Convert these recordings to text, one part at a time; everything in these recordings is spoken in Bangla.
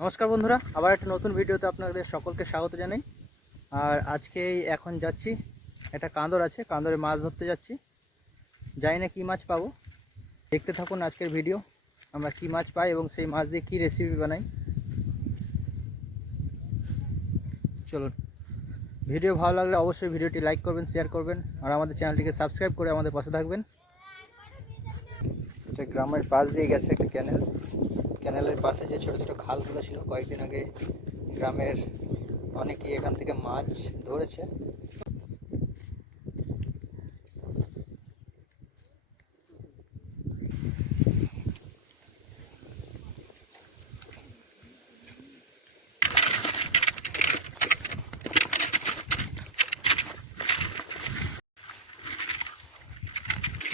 নমস্কার বন্ধুরা, আবার একটা নতুন ভিডিওতে আপনাদের সকলকে স্বাগত জানাই। আর আজকে এখন যাচ্ছি, একটা কাঁদর আছে, কাঁদরে মাছ ধরতে যাচ্ছি। জানি না কী মাছ পাবো। দেখতে থাকুন আজকের ভিডিও, আমরা কি মাছ পাই এবং সেই মাছ দিয়ে কী রেসিপি বানাই। চলুন। ভিডিও ভালো লাগলে অবশ্যই ভিডিওটি লাইক করবেন শেয়ার করবেন, আর আমাদের চ্যানেলটিকে সাবস্ক্রাইব করে আমাদের পাশে থাকবেন। এটা গ্রামের পাশ দিয়ে গেছে একটা ক্যানেল ক্যানেলের পাশে যে ছোটো ছোটো খালগুলো ছিল, কয়েকদিন আগে গ্রামের অনেকেই এখান থেকে মাছ ধরেছে।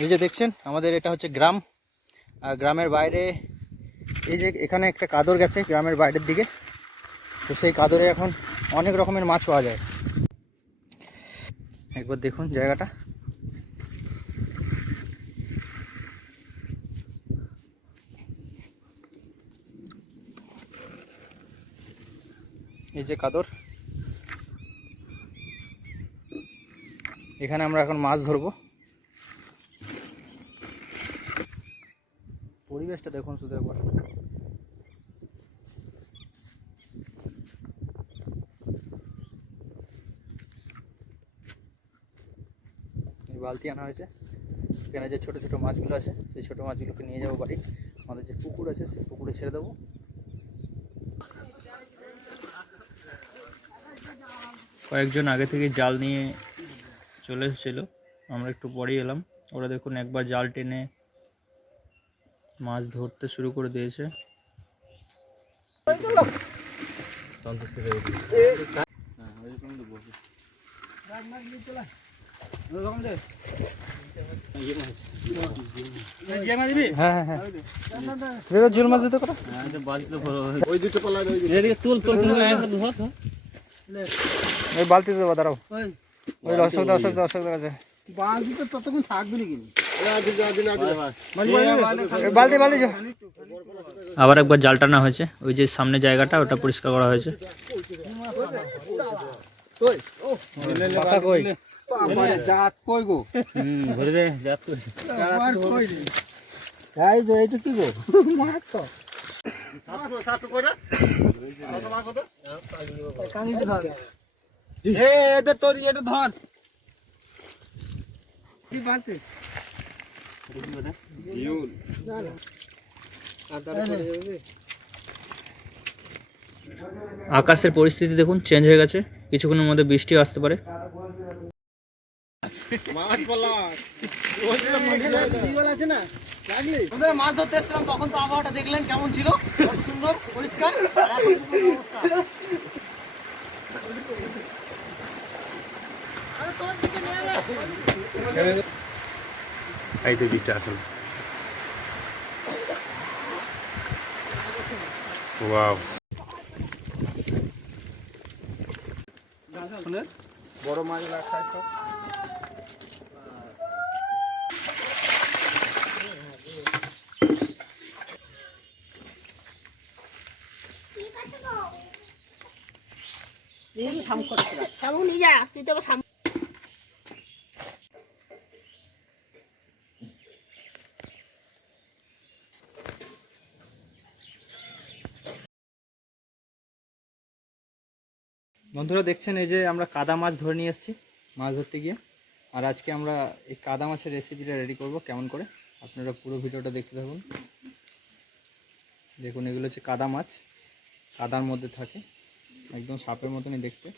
এই যে দেখছেন, আমাদের এটা হচ্ছে গ্রাম। আর গ্রামের বাইরে এই যে এখানে একটা কাদর গেছে গ্রামের বাইরের দিকে। তো সেই কাদরে এখন অনেক রকমের মাছ পাওয়া যায়। একবার দেখুন জায়গাটা। এই যে কাদর। এখানে আমরা এখন মাছ ধরবো। পরিবেশটা দেখুন শুধু একবার। বালতি আনা হয়েছে। এখানে যে ছোটো ছোটো মাছগুলো আছে, সেই ছোটো মাছগুলোকে নিয়ে যাব বাড়ি। আমাদের যে পুকুর আছে, সেই পুকুরে ছেড়ে দেবো। কয়েকজন আগে থেকে জাল নিয়ে চলে এসেছিল। আমরা একটু পরেই এলাম। ওরা দেখুন একবার জাল টেনে মাছ ধরতে শুরু করে দিয়েছে। হ্যাঁ হ্যাঁ হ্যাঁ বালতিতে দেবো দাঁড়াও অশোক দা অশোক আছে বালতিতে ততক্ষণ থাকবে না কিন্তু বালতি বালতি আবার একবার জাল টানা হয়েছে। ওই যে সামনে জায়গাটা ওটা পরিষ্কার করা হয়েছে। পাকা কই বাবারে জাত কই গো ভরে দে যাক আর কই রে এই যে এইটা কি গো মাছ তো ধর আকাশের পরিস্থিতি দেখুন চেঞ্জ হয়ে গেছে। কিছুক্ষণের মধ্যে বৃষ্টিও আসতে পারে। মাছ ধরতে এসেছিলাম তখন তো আবহাওয়াটা দেখলেন কেমন ছিল সুন্দর পরিষ্কার এই তো বিচটা আসল ওয়াও বড় মাছ রাখায় তো। শামুক নিয়ে যা তুই তো আবার বন্ধুরা দেখছেন এই যে আমরা কাদা মাছ ধরে নিয়ে এসেছি, মাছ ধরতে গিয়ে। আর আজকে আমরা এই কাদা মাছের রেসিপিটা রেডি করব, কেমন করে? আপনারা পুরো ভিডিওটা দেখতে থাকুন। দেখুন, এগুলো হচ্ছে কাদা মাছ। কাদার মধ্যে থাকে, একদম সাপের মতনই দেখতে।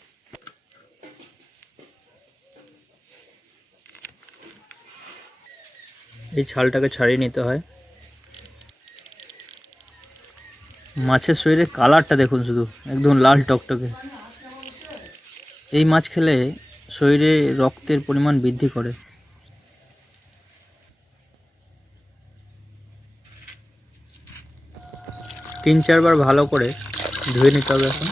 এই ছালটাকে ছাড়িয়ে নিতে হয়। মাছের শরীরের কালারটা দেখুন শুধু, একদম লাল টকটকে। এই মাছ খেলে শরীরে রক্তের পরিমাণ বৃদ্ধি করে। তিন চারবার ভালো করে ধুয়ে নিতে হবে এখন।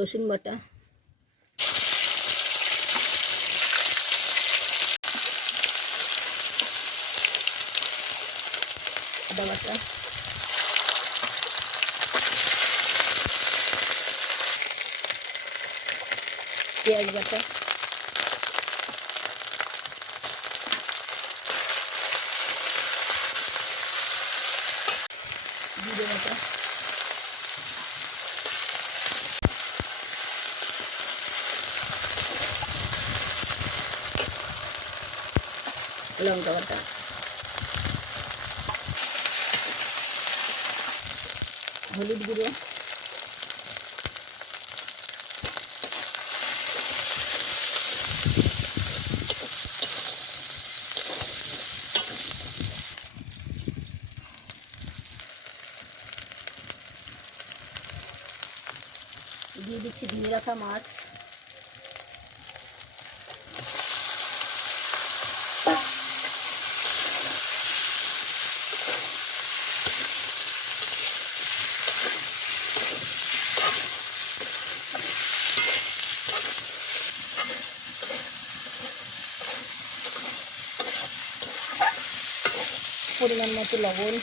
রসুন বাটা আদা বাটা পেঁয়াজ বাটা জিরে বাটা লঙ্কা বাটা। হলুদ গুঁড়ো। দিয়ে দিচ্ছি ধুয়ে রাখা মাছ। পরিমাণ মতো লবণ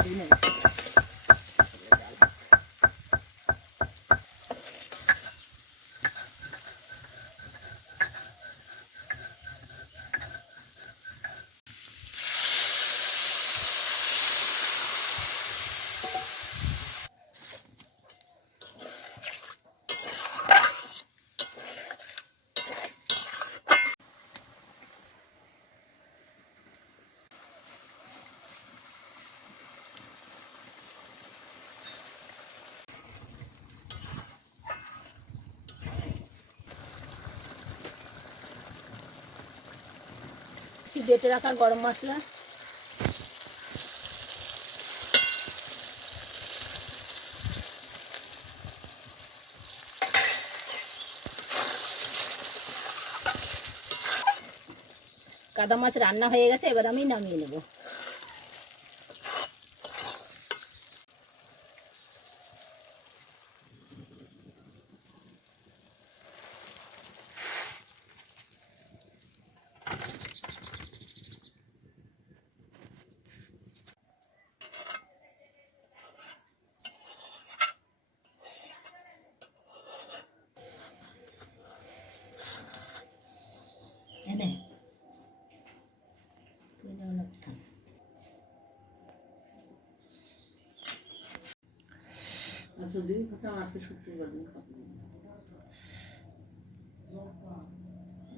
লাল দিয়ে বেটে রাখা গরম মশলা। কাদা মাছ রান্না হয়ে গেছে এবার আমি নামিয়ে নেব।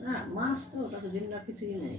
না মাছ তো কত দিন না কিছুই নেই।